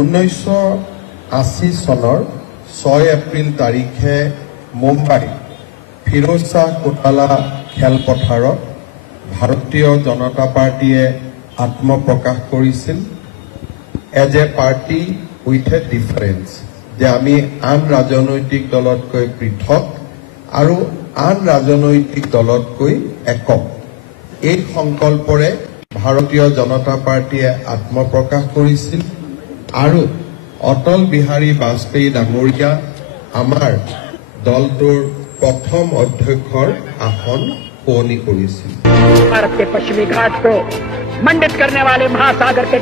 1980 চনৰ 6 এপ্ৰিল তাৰিখে মুম্বাই ফিৰোজ শ্বাহ কোটালা খেলপথাৰত ভাৰতীয় জনতা পাৰ্টিয়ে আত্মপ্ৰকাশ কৰিছিল as a party with a difference যে আমি আন ৰাজনৈতিক দলতকৈ পৃথক আৰু আন ৰাজনৈতিক দলতকৈ একক এই সংকল্পৰে ভাৰতীয় জনতা পাৰ্টিয়ে আত্মপ্ৰকাশ কৰিছিল আৰু অটল বিহাৰী বাজপেয়ী ডাঙৰীয়া আমাৰ দলটোৰ প্ৰথম অধ্যক্ষৰ আসন শুৱনি কৰিছিল। भारत के पश्चिमी घाट को मंडित करने वाले महासागर के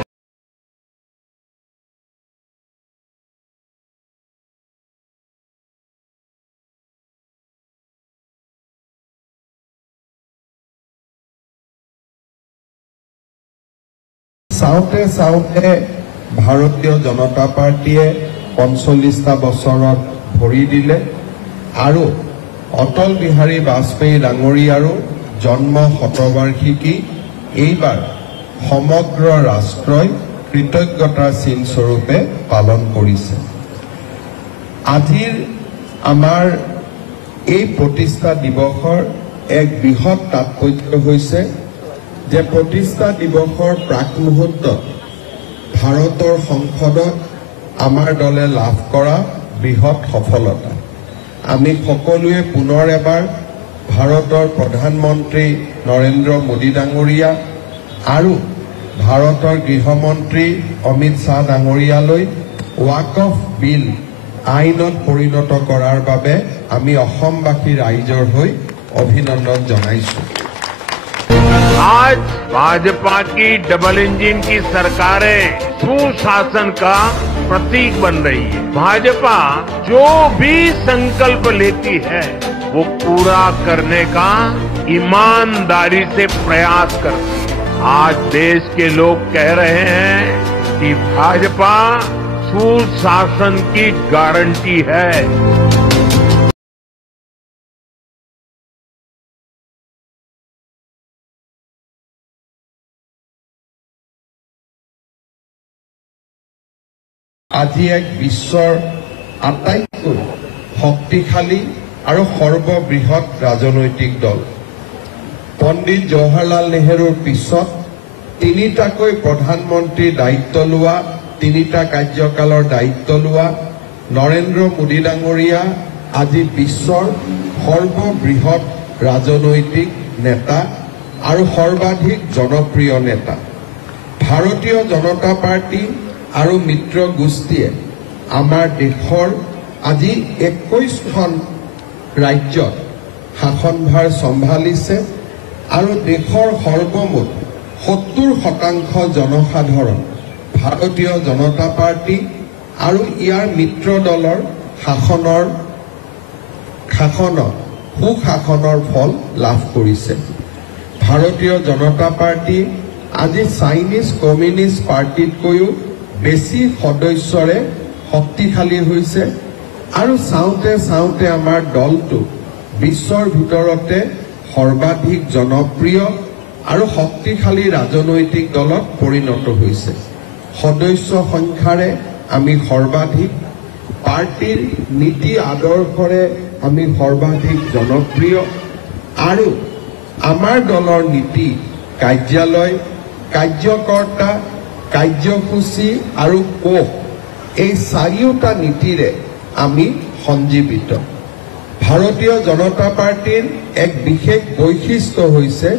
চাওঁতে চাওঁতে ভাৰতীয় জনতা পাৰ্টিয়ে ৪৫টা বছৰত ভৰি দিলে আৰু অটল বিহাৰী বাজপেয়ী ডাঙৰীয়াৰো জন্ম শতবাৰ্ষিকী এইবাৰ সমগ্ৰ ৰাষ্ট্ৰই কৃতজ্ঞতাৰ চিন স্বৰূপে পালন কৰিছে। আজিৰ আমাৰ এই প্ৰতিষ্ঠা দিৱসৰ এক বৃহৎ তাৎপৰ্য হৈছে যে প্ৰতিষ্ঠা দিৱসৰ প্ৰাক মুহূৰ্তত ভাৰতৰ সংসদত আমাৰ দলে লাভ কৰা বৃহৎ সফলতা আমি সকলোৱে পুনৰ এবাৰ ভাৰতৰ প্ৰধানমন্ত্ৰী নৰেন্দ্ৰ মোদী ডাঙৰীয়া আৰু ভাৰতৰ গৃহমন্ত্ৰী অমিত শ্বাহ ডাঙৰীয়ালৈ ৱাকফ বিল আইনত পৰিণত কৰাৰ বাবে আমি অসমবাসী ৰাইজৰ হৈ অভিনন্দন জনাইছো। आज भाजपा की डबल इंजन की सरकारें सुशासन का प्रतीक बन रही है। भाजपा जो भी संकल्प लेती है वो पूरा करने का ईमानदारी से प्रयास करती है। आज देश के लोग कह रहे हैं कि भाजपा सुशासन की गारंटी है। আজি এক বিশ্বৰ আটাইতকৈ শক্তিশালী আৰু সৰ্ববৃহৎ ৰাজনৈতিক দল পণ্ডিত জৱাহৰলাল নেহৰুৰ পিছত তিনিটাকৈ প্ৰধানমন্ত্ৰীৰ দায়িত্ব লোৱা তিনিটা কাৰ্যকালৰ দায়িত্ব লোৱা নৰেন্দ্ৰ মোদী ডাঙৰীয়া আজি বিশ্বৰ সৰ্ববৃহৎ ৰাজনৈতিক নেতা আৰু সৰ্বাধিক জনপ্ৰিয় নেতা। ভাৰতীয় জনতা পাৰ্টি আৰু মিত্ৰ গোষ্ঠীয়ে আমাৰ দেশৰ আজি 21খন ৰাজ্যত শাসনভাৰ চম্ভালিছে আৰু দেশৰ সৰ্বমুঠ 70% জনসাধাৰণ ভাৰতীয় জনতা পাৰ্টি আৰু ইয়াৰ মিত্ৰ দলৰ সুশাসনৰ ফল লাভ কৰিছে। ভাৰতীয় জনতা পাৰ্টি আজি চাইনিজ কমিউনিষ্ট পাৰ্টিতকৈও বেছি সদস্যৰে শক্তিশালী হৈছে আৰু চাওঁতে চাওঁতে আমাৰ দলটো বিশ্বৰ ভিতৰতে সৰ্বাধিক জনপ্ৰিয় আৰু শক্তিশালী ৰাজনৈতিক দলত পৰিণত হৈছে। সদস্য সংখ্যাৰে আমি সৰ্বাধিক পাৰ্টিৰ নীতি আদৰ্শৰে আমি সৰ্বাধিক জনপ্ৰিয় আৰু আমাৰ দলৰ নীতি কাৰ্যালয় কাৰ্যকৰ্তা কাৰ্যসূচী আৰু কোষ এই চাৰিওটা নীতিৰে আমি সঞ্জীৱিত। ভাৰতীয় জনতা পাৰ্টিৰ এক বিশেষ বৈশিষ্ট্য হৈছে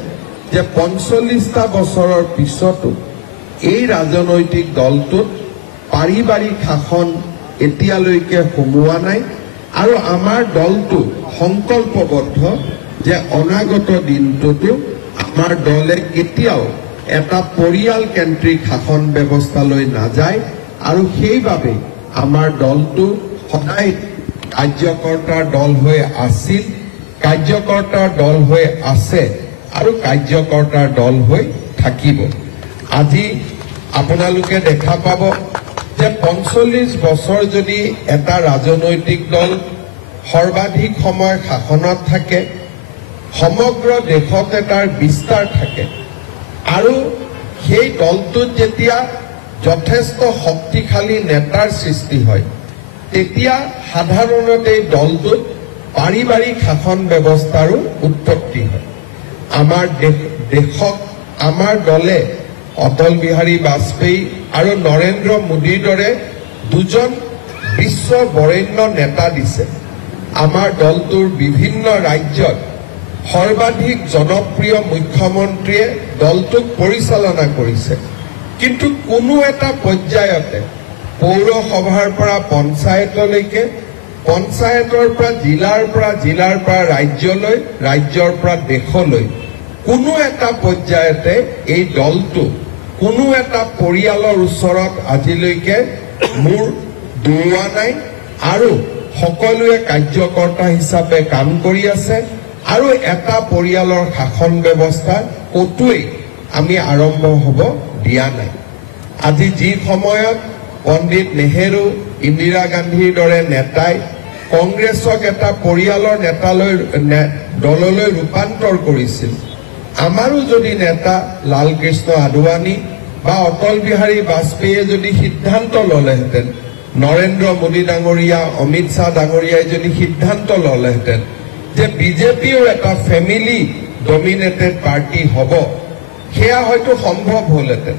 যে ৪৫টা বছৰৰ পিছতো এই ৰাজনৈতিক দলটোত পাৰিবাৰিক শাসন এতিয়ালৈকে সোমোৱা নাই আৰু আমাৰ দলটো সংকল্পবদ্ধ যে অনাগত দিনটোতো আমাৰ দলে কেতিয়াও এটা পৰিয়াল কেন্দ্ৰিক শাসন ব্যৱস্থালৈ নাযায় আৰু সেইবাবে আমাৰ দলটো সদায় কাৰ্যকৰ্তাৰ দল হৈ আছিল কাৰ্যকৰ্তাৰ দল হৈ আছে আৰু কাৰ্যকৰ্তাৰ দল হৈ থাকিব। আজি আপোনালোকে দেখা পাব যে ৪৫ বছৰ যদি এটা ৰাজনৈতিক দল সৰ্বাধিক সময় শাসনত থাকে সমগ্ৰ দেশতে তাৰ বিস্তাৰ থাকে আৰু সেই দলটোত যেতিয়া যথেষ্ট শক্তিশালী নেতাৰ সৃষ্টি হয় তেতিয়া সাধাৰণতে দলটোত পাৰিবাৰিক শাসন ব্যৱস্থাৰো উৎপত্তি হয় আমাৰ দেশক আমাৰ দলে অটল বিহাৰী বাজপেয়ী আৰু নৰেন্দ্ৰ মোদীৰ দৰে দুজন বিশ্ব বৰেণ্য নেতা দিছে আমাৰ দলটোৰ বিভিন্ন ৰাজ্যত সৰ্বাধিক জনপ্ৰিয় মুখ্যমন্ত্ৰীয়ে দলটোক পৰিচালনা কৰিছে কিন্তু কোনো এটা পৰ্যায়তে পৌৰসভাৰ পৰা পঞ্চায়তলৈকে পঞ্চায়তৰ পৰা জিলাৰ পৰা ৰাজ্যলৈ ৰাজ্যৰ পৰা দেশলৈ কোনো এটা পৰ্যায়তে এই দলটো কোনো এটা পৰিয়ালৰ ওচৰত আজিলৈকে মূৰ দৌৰোৱা নাই আৰু সকলোৱে কাৰ্যকৰ্তা হিচাপে কাম কৰি আছে আৰু এটা পৰিয়ালৰ শাসন ব্যৱস্থা কতোৱেই আমি আৰম্ভ হ'ব দিয়া নাই আজি যি সময়ত পণ্ডিত নেহেৰু ইন্দিৰা গান্ধীৰ দৰে নেতাই কংগ্ৰেছক এটা পৰিয়ালৰ দললৈ ৰূপান্তৰ কৰিছিল আমাৰো যদি নেতা লালকৃষ্ণ আদৱানী বা অটল বিহাৰী বাজপেয়ীয়ে যদি সিদ্ধান্ত ললেহেঁতেন নৰেন্দ্ৰ মোদী ডাঙৰীয়া অমিত শ্বাহ ডাঙৰীয়াই যদি সিদ্ধান্ত ললেহেঁতেন যে বিজেপিও এটা ফেমিলি ডমিনেটেড পাৰ্টি হ'ব সেয়া হয়তো সম্ভৱ হ'লহেঁতেন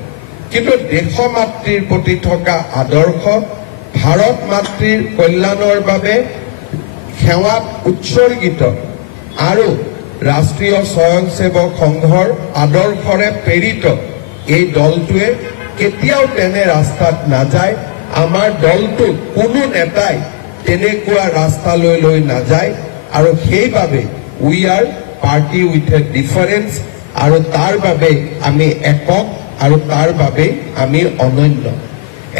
কিন্তু দেশমাতৃৰ প্ৰতি থকা আদৰ্শ ভাৰত মাতৃৰ কল্যাণৰ বাবে সেৱাত উৎসৰ্গিত আৰু ৰাষ্ট্ৰীয় স্বয়ংসেৱক সংঘৰ আদৰ্শৰে প্ৰেৰিত এই দলটোৱে কেতিয়াও তেনে ৰাস্তাত নাযায় আমাৰ দলটো কোনো নেতাই তেনেকুৱা ৰাস্তালৈ লৈ নাযায় আৰু সেইবাবে we are party with a difference আৰু তাৰ বাবে আমি একক আৰু তাৰ বাবে আমি অনন্য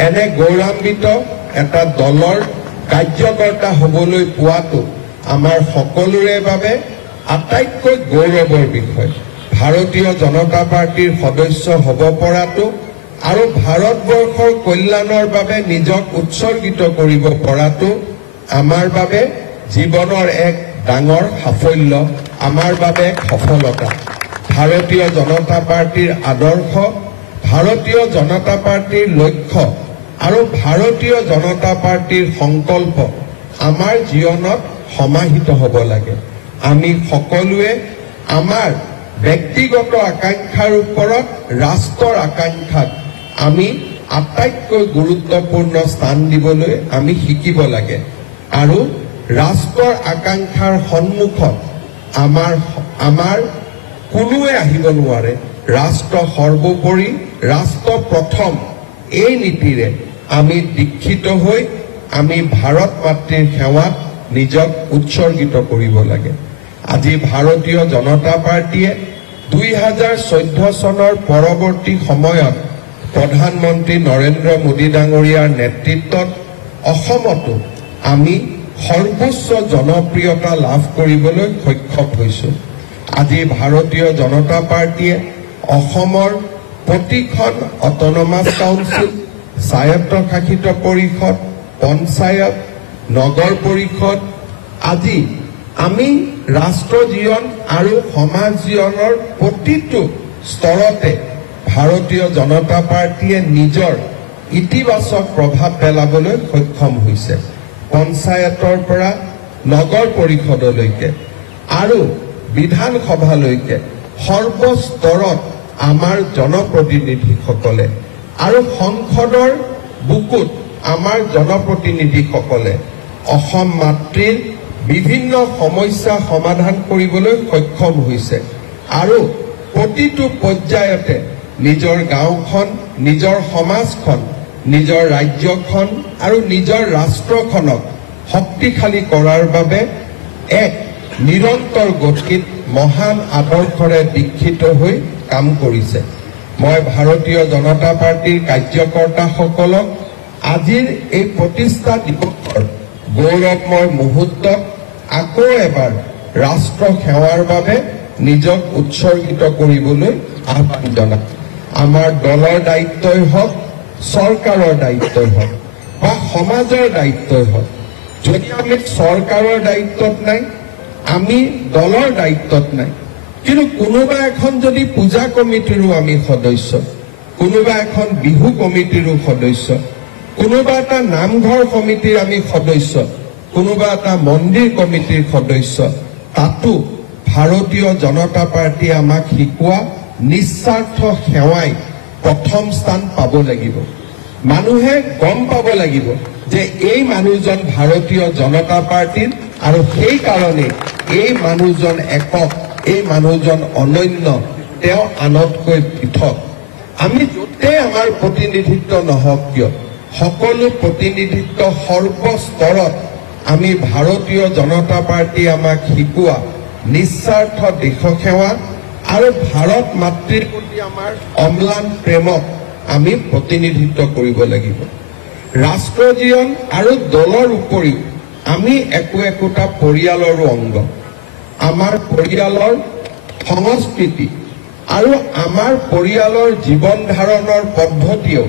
এনে গৌৰৱান্বিত এটা দলৰ কাৰ্যকৰ্তা হ'বলৈ পোৱাটো আমাৰ সকলোৰে বাবে আটাইতকৈ গৌৰৱৰ বিষয় ভাৰতীয় জনতা পাৰ্টিৰ সদস্য হ'ব পৰাটো আৰু ভাৰতবৰ্ষৰ কল্যাণৰ বাবে নিজক উৎসৰ্গিত কৰিব পৰাটো আমাৰ বাবে জীৱনৰ এক ডাঙৰ সাফল্য আমাৰ বাবে সফলতা ভাৰতীয় জনতা পাৰ্টিৰ আদৰ্শ ভাৰতীয় জনতা পাৰ্টিৰ লক্ষ্য আৰু ভাৰতীয় জনতা পাৰ্টিৰ সংকল্প আমাৰ জীৱনত সমাহিত হ'ব লাগে আমি সকলোৱে আমাৰ ব্যক্তিগত আকাংক্ষাৰ ওপৰত ৰাষ্ট্ৰৰ আকাংক্ষাক আমি আটাইতকৈ গুৰুত্বপূৰ্ণ স্থান দিবলৈ আমি শিকিব লাগে আৰু ৰাষ্ট্ৰৰ আকাংক্ষাৰ সন্মুখত আমাৰ কোনোৱে আহিব নোৱাৰে ৰাষ্ট্ৰ সৰ্বোপৰি ৰাষ্ট্ৰ প্ৰথম এই নীতিৰে আমি দীক্ষিত হৈ আমি ভাৰত মাতৃৰ সেৱাত নিজক উৎসৰ্গিত কৰিব লাগে আজি ভাৰতীয় জনতা পাৰ্টিয়ে 2014 চনৰ পৰৱৰ্তী সময়ত প্ৰধানমন্ত্ৰী নৰেন্দ্ৰ মোদী ডাঙৰীয়াৰ নেতৃত্বত অসমতো আমি সৰ্বোচ্চ জনপ্ৰিয়তা লাভ কৰিবলৈ সক্ষম হৈছোঁ আজি ভাৰতীয় জনতা পাৰ্টিয়ে অসমৰ প্ৰতিখন অট'নমাছ কাউন্সিল স্বায়ত্তশাসিত পৰিষদ পঞ্চায়ত নগৰ পৰিষদ আজি আমি ৰাষ্ট্ৰ জীৱন আৰু সমাজ জীৱনৰ প্ৰতিটো স্তৰতে ভাৰতীয় জনতা পাৰ্টিয়ে নিজৰ ইতিবাচক প্ৰভাৱ পেলাবলৈ সক্ষম হৈছে পঞ্চায়তৰ পৰা নগৰ পৰিষদলৈকে আৰু বিধানসভালৈকে সৰ্বস্তৰত আমাৰ জনপ্ৰতিনিধিসকলে আৰু সংসদৰ বুকুত আমাৰ জনপ্ৰতিনিধিসকলে অসম মাতৃৰ বিভিন্ন সমস্যা সমাধান কৰিবলৈ সক্ষম হৈছে আৰু প্ৰতিটো পৰ্যায়তে নিজৰ গাঁওখন নিজৰ সমাজখন নিজৰ ৰাজ্যখন আৰু নিজৰ ৰাষ্ট্ৰখনক শক্তিশালী কৰাৰ বাবে এক নিৰন্তৰ গতিত মহান আদৰ্শৰে দীক্ষিত হৈ কাম কৰিছে মই ভাৰতীয় জনতা পাৰ্টিৰ কাৰ্যকৰ্তাসকলক আজিৰ এই প্ৰতিষ্ঠা দিৱসৰ গৌৰৱময় মুহূৰ্তত আকৌ এবাৰ ৰাষ্ট্ৰ সেৱাৰ বাবে নিজক উৎসৰ্গিত কৰিবলৈ আহ্বান জনাওঁ আমাৰ দলৰ দায়িত্বই হওক চৰকাৰৰ দায়িত্বই হওক বা সমাজৰ দায়িত্বই হওক যদি আমি চৰকাৰৰ দায়িত্বত নাই আমি দলৰ দায়িত্বত নাই কিন্তু কোনোবা এখন যদি পূজা কমিটিৰো আমি সদস্য কোনোবা এখন বিহু কমিটিৰো সদস্য, কোনোবা এটা নামঘৰ কমিটিৰ আমি সদস্য, কোনোবা এটা মন্দিৰ কমিটিৰ সদস্য, তাতো ভাৰতীয় জনতা পাৰ্টীয়ে আমাক শিকোৱা নিস্বাৰ্থ সেৱাই প্ৰথম স্থান পাব লাগিব। মানুহে গম পাব লাগিব যে এই মানুহজন ভাৰতীয় জনতা পাৰ্টীৰ, আৰু সেইকাৰণে এই মানুহজন একক, এই মানুহজন অনন্য, তেওঁ আনতকৈ পৃথক। আমি য'তে আমাৰ প্ৰতিনিধিত্ব নহওক কিয়, সকলো প্ৰতিনিধিত্ব সৰ্বস্তৰত আমি ভাৰতীয় জনতা পাৰ্টীয়ে আমাক শিকোৱা নিস্বাৰ্থ দেশসেৱা আৰু ভাৰত মাতৃৰ প্ৰতি আমাৰ অম্লান প্ৰেমক আমি প্ৰতিনিধিত্ব কৰিব লাগিব। ৰাষ্ট্ৰ জীৱন আৰু দলৰ উপৰিও আমি একোটা পৰিয়ালৰো অংগ। আমাৰ পৰিয়ালৰ সংস্কৃতি আৰু আমাৰ পৰিয়ালৰ জীৱন ধাৰণৰ পদ্ধতিও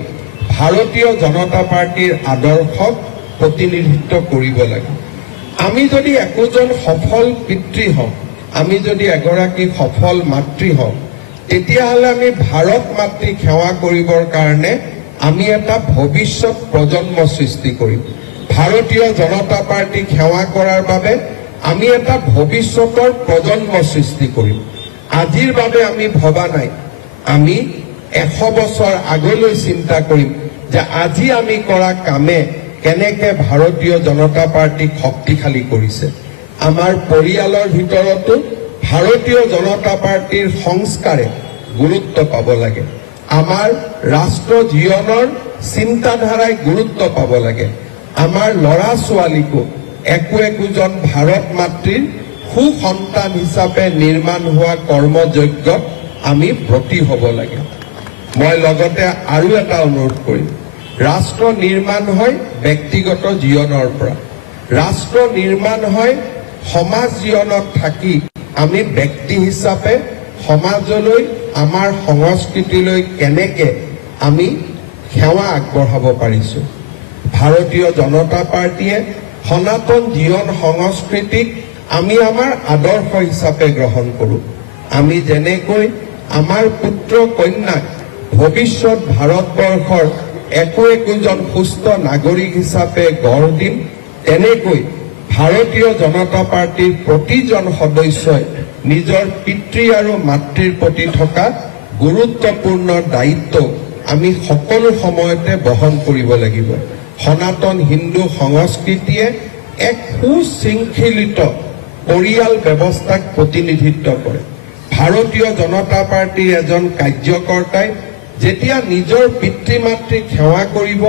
ভাৰতীয় জনতা পাৰ্টীৰ আদৰ্শক প্ৰতিনিধিত্ব কৰিব লাগে। আমি যদি একোজন সফল পিতৃ হওঁ, আমি যদি এগৰাকী সফল মাতৃ হওঁ, তেতিয়াহ'লে আমি ভাৰত মাতৃক সেৱা কৰিবৰ কাৰণে আমি এটা ভৱিষ্যত প্ৰজন্ম সৃষ্টি কৰিম। ভাৰতীয় জনতা পাৰ্টীক সেৱা কৰাৰ বাবে আমি এটা ভৱিষ্যতৰ প্ৰজন্ম সৃষ্টি কৰিম। আজিৰ বাবে আমি ভবা নাই, আমি 100 বছৰ আগলৈ চিন্তা কৰিম যে আজি আমি কৰা কামে কেনেকে ভাৰতীয় জনতা পাৰ্টীক শক্তিশালী কৰিছে। আমাৰ পৰিয়ালৰ ভিতৰতো ভাৰতীয় জনতা পাৰ্টীৰ সংস্কাৰে গুৰুত্ব পাব লাগে। আমাৰ ৰাষ্ট্ৰ জীৱনৰ চিন্তাধাৰাই গুৰুত্ব পাব লাগে। আমাৰ ল'ৰা ছোৱালীকো একোজন ভাৰত মাতৃৰ সুসন্তান হিচাপে নিৰ্মাণ হোৱা কৰ্মযজ্ঞত আমি ব্ৰতী হ'ব লাগে। মই লগতে আৰু এটা অনুৰোধ কৰিম, ৰাষ্ট্ৰ নিৰ্মাণ হয় ব্যক্তিগত জীৱনৰ পৰা, ৰাষ্ট্ৰ নিৰ্মাণ হয় সমাজ জীৱনত থাকি আমি ব্যক্তি হিচাপে সমাজলৈ, আমাৰ সংস্কৃতিলৈ কেনেকে আমি সেৱা আগবঢ়াব পাৰিছো। ভাৰতীয় জনতা পাৰ্টীয়ে সনাতন জীৱন সংস্কৃতিক আমি আমাৰ আদৰ্শ হিচাপে গ্ৰহণ কৰোঁ। আমি যেনেকৈ আমাৰ পুত্ৰ কন্যাক ভৱিষ্যত ভাৰতবৰ্ষৰ একোজন সুস্থ নাগৰিক হিচাপে গঢ় দিম, তেনেকৈ ভাৰতীয় জনতা পাৰ্টীৰ প্ৰতিজন সদস্যই নিজৰ পিতৃ আৰু মাতৃৰ প্ৰতি থকা গুৰুত্বপূৰ্ণ দায়িত্ব আমি সকলো সময়তে বহন কৰিব লাগিব। সনাতন হিন্দু সংস্কৃতিয়ে এক সুশৃংখলিত পৰিয়াল ব্যৱস্থাক প্ৰতিনিধিত্ব কৰে। ভাৰতীয় জনতা পাৰ্টীৰ এজন কাৰ্যকৰ্তাই যেতিয়া নিজৰ পিতৃ মাতৃক সেৱা কৰিব,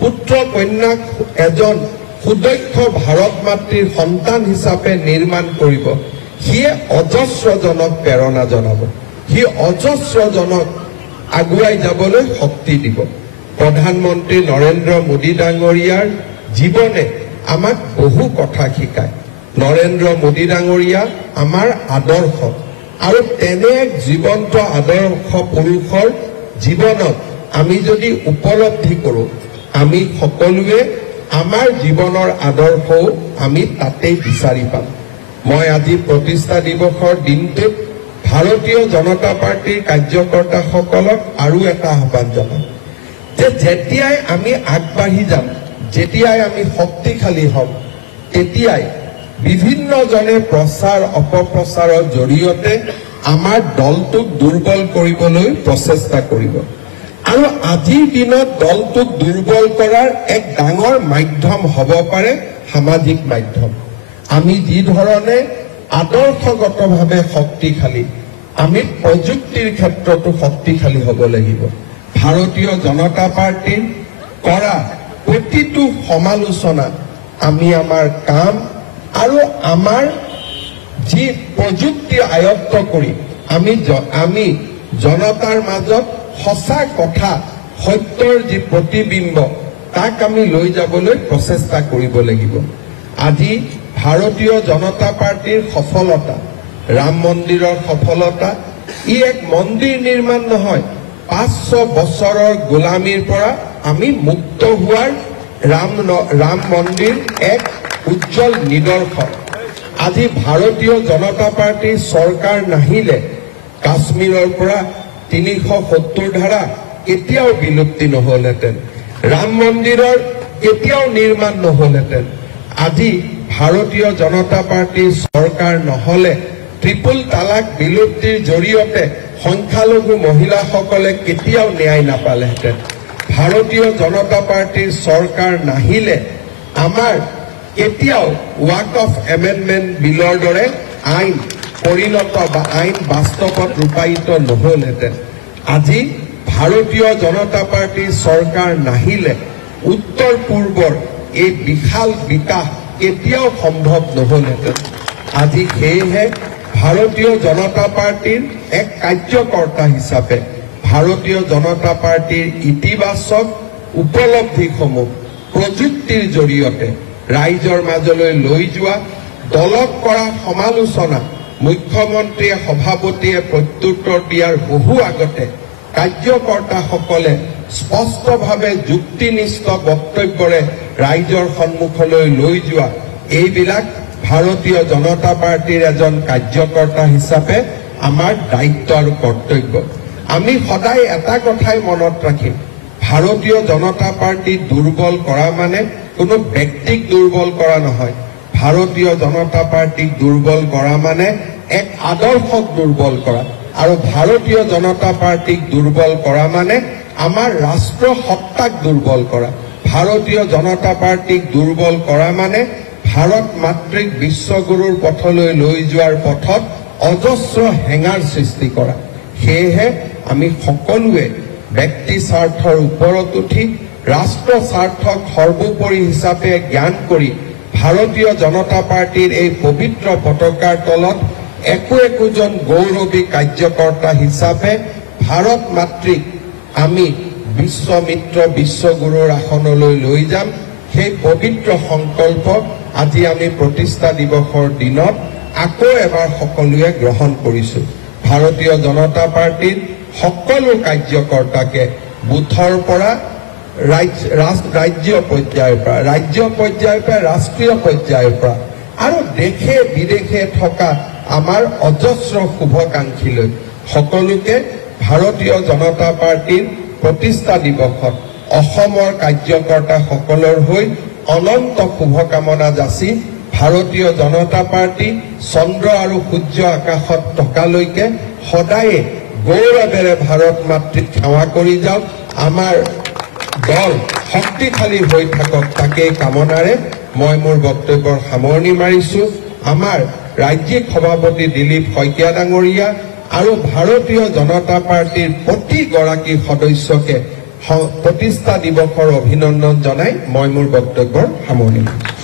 পুত্ৰ কন্যাক এজন সুদক্ষ ভাৰত মাতৃৰ সন্তান হিচাপে নিৰ্মাণ কৰিব, সিয়ে অজস্ৰজনক প্ৰেৰণা জনাব, সি অজস্ৰজনক আগুৱাই যাবলৈ শক্তি দিব। প্ৰধানমন্ত্ৰী নৰেন্দ্ৰ মোদী ডাঙৰীয়াৰ জীৱনে আমাক বহু কথা শিকায়। নৰেন্দ্ৰ মোদী ডাঙৰীয়া আমাৰ আদৰ্শ, আৰু তেনে এক জীৱন্ত আদৰ্শ পুৰুষৰ জীৱনত আমি যদি উপলব্ধি কৰোঁ, আমি সকলোৱে আমাৰ জীৱনৰ আদৰ্শও আমি তাতেই বিচাৰি পাম। মই আজি প্ৰতিষ্ঠা দিৱসৰ দিনটোত ভাৰতীয় জনতা পাৰ্টীৰ কাৰ্যকৰ্তাসকলক আৰু এটা আহ্বান জনাম যে যেতিয়াই আমি আগবাঢ়ি যাম, যেতিয়াই আমি শক্তিশালী হ'ম, তেতিয়াই বিভিন্নজনে প্ৰচাৰ অপপ্ৰচাৰৰ জৰিয়তে আমাৰ দলটোক দুৰ্বল কৰিবলৈ প্ৰচেষ্টা কৰিব। আৰু আজিৰ দিনত দলটোক দুৰ্বল কৰাৰ এক ডাঙৰ মাধ্যম হ'ব পাৰে সামাজিক মাধ্যম। আমি যি ধৰণে আদৰ্শগতভাৱে শক্তিশালী, আমি প্ৰযুক্তিৰ ক্ষেত্ৰতো শক্তিশালী হ'ব লাগিব। ভাৰতীয় জনতা পাৰ্টীৰ কৰা প্ৰতিটো সমালোচনা আমি আমাৰ কাম আৰু আমাৰ যি প্ৰযুক্তি আয়ত্ত কৰি আমি জনতাৰ মাজত সঁচা কথা, সত্যৰ যি প্ৰতিবিম্ব, তাক আমি লৈ যাবলৈ প্ৰচেষ্টা কৰিব লাগিব। আজি ভাৰতীয় জনতা পাৰ্টীৰ সফলতা, ৰাম মন্দিৰৰ সফলতা, ই এক মন্দিৰ নিৰ্মাণ নহয়, 500 বছৰৰ গোলামীৰ পৰা আমি মুক্ত হোৱাৰ ৰাম মন্দিৰ এক উজ্জ্বল নিদৰ্শন। আজি ভাৰতীয় জনতা পাৰ্টীৰ চৰকাৰ নাহিলে কাশ্মীৰৰ পৰা 370 ধাৰা, কেতিয়াও বিলুপ্তি নহলহেঁতেন, ৰাম মন্দিৰৰ কেতিয়াও নিৰ্মাণ নহলহেঁতেন। আজি ভাৰতীয় জনতা পাৰ্টীৰ চৰকাৰ নহলে ট্ৰিপল তালাক বিলুপ্তিৰ জৰিয়তে সংখ্যালঘু মহিলাসকলে কেতিয়াও ন্যায় নাপালেহেঁতেন। ভাৰতীয় জনতা পাৰ্টীৰ চৰকাৰ নাহিলে আমাৰ কেতিয়াও ৱাক অফ এমেণ্ডমেণ্ট বিলৰ দৰে আইন পৰিণত বা আইন বাস্তৱত ৰূপায়িত নহলহেঁতেন। আজি ভাৰতীয় জনতা পাৰ্টীৰ চৰকাৰ নাহিলে উত্তৰ পূৰ্বৰ এই বিশাল বিকাশ কেতিয়াও সম্ভৱ নহলহেঁতেন। আজি সেয়েহে ভাৰতীয় জনতা পাৰ্টীৰ এক কাৰ্যকৰ্তা হিচাপে ভাৰতীয় জনতা পাৰ্টীৰ ইতিবাচক উপলব্ধিসমূহ প্ৰযুক্তিৰ জৰিয়তে ৰাইজৰ মাজলৈ লৈ যোৱা, দলক কৰা সমালোচনা মুখ্যমন্ত্ৰীয়ে সভাপতিয়ে প্ৰত্যুত্তৰ দিয়াৰ বহু আগতে কাৰ্যকৰ্তাসকলে স্পষ্টভাৱে যুক্তিনিষ্ঠ বক্তব্যৰে ৰাইজৰ সন্মুখলৈ লৈ যোৱা, এইবিলাক ভাৰতীয় জনতা পাৰ্টীৰ এজন কাৰ্যকৰ্তা হিচাপে আমাৰ দায়িত্ব আৰু কৰ্তব্য। আমি সদায় এটা কথাই মনত ৰাখিম, ভাৰতীয় জনতা পাৰ্টী দুৰ্বল কৰা মানে কোনো ব্যক্তিক দুৰ্বল কৰা নহয়। ভাৰতীয় জনতা পাৰ্টীক দুৰ্বল কৰা মানে এক আদৰ্শক দুৰ্বল কৰা, আৰু ভাৰতীয় জনতা পাৰ্টীক দুৰ্বল কৰা মানে আমাৰ ৰাষ্ট্ৰ সত্তাক দুৰ্বল কৰা। ভাৰতীয় জনতা পাৰ্টীক দুৰ্বল কৰা মানে ভাৰত মাতৃক বিশ্বগুৰুৰ পথলৈ লৈ যোৱাৰ পথত অজস্ৰ হেঙাৰ সৃষ্টি কৰা। সেয়েহে আমি সকলোৱে ব্যক্তি স্বাৰ্থৰ ওপৰত উঠি ৰাষ্ট্ৰ স্বাৰ্থক সৰ্বোপৰি হিচাপে জ্ঞান কৰি ভাৰতীয় জনতা পাৰ্টীৰ এই পবিত্ৰ পতাকাৰ তলত একোজন গৌৰৱী কাৰ্যকৰ্তা হিচাপে ভাৰত মাতৃক আমি বিশ্বমিত্ৰ বিশ্বগুৰুৰ আসনলৈ লৈ যাম। সেই পবিত্ৰ সংকল্প আজি আমি প্ৰতিষ্ঠা দিৱসৰ দিনত আকৌ এবাৰ সকলোৱে গ্ৰহণ কৰিছো। ভাৰতীয় জনতা পাৰ্টীৰ সকলো কাৰ্যকৰ্তাকে বুথৰ পৰা ৰাজ্য পৰ্যায়ৰ পৰা ৰাষ্ট্ৰীয় পৰ্যায়ৰ পৰা আৰু দেশে বিদেশে থকা আমাৰ অজস্ৰ শুভকাংক্ষীলৈ সকলোকে ভাৰতীয় জনতা পাৰ্টীৰ প্ৰতিষ্ঠা দিৱসত অসমৰ কাৰ্যকৰ্তাসকলৰ হৈ অনন্ত শুভকামনা যাচি ভাৰতীয় জনতা পাৰ্টী চন্দ্ৰ আৰু সূৰ্য আকাশত থকালৈকে সদায়ে গৌৰৱেৰে ভাৰত মাতৃক সেৱা কৰি যাওক। আমাৰ দল শক্তিশালী হৈ থাকক, তাকেই কামনাৰে মই মোৰ বক্তব্যৰ সামৰণি মাৰিছো। আমাৰ ৰাজ্যিক সভাপতি দিলীপ শইকীয়া ডাঙৰীয়া আৰু ভাৰতীয় জনতা পাৰ্টীৰ প্ৰতিগৰাকী সদস্যকে প্ৰতিষ্ঠা দিৱসৰ অভিনন্দন জনাই মই মোৰ বক্তব্যৰ সামৰণি মাৰিছো।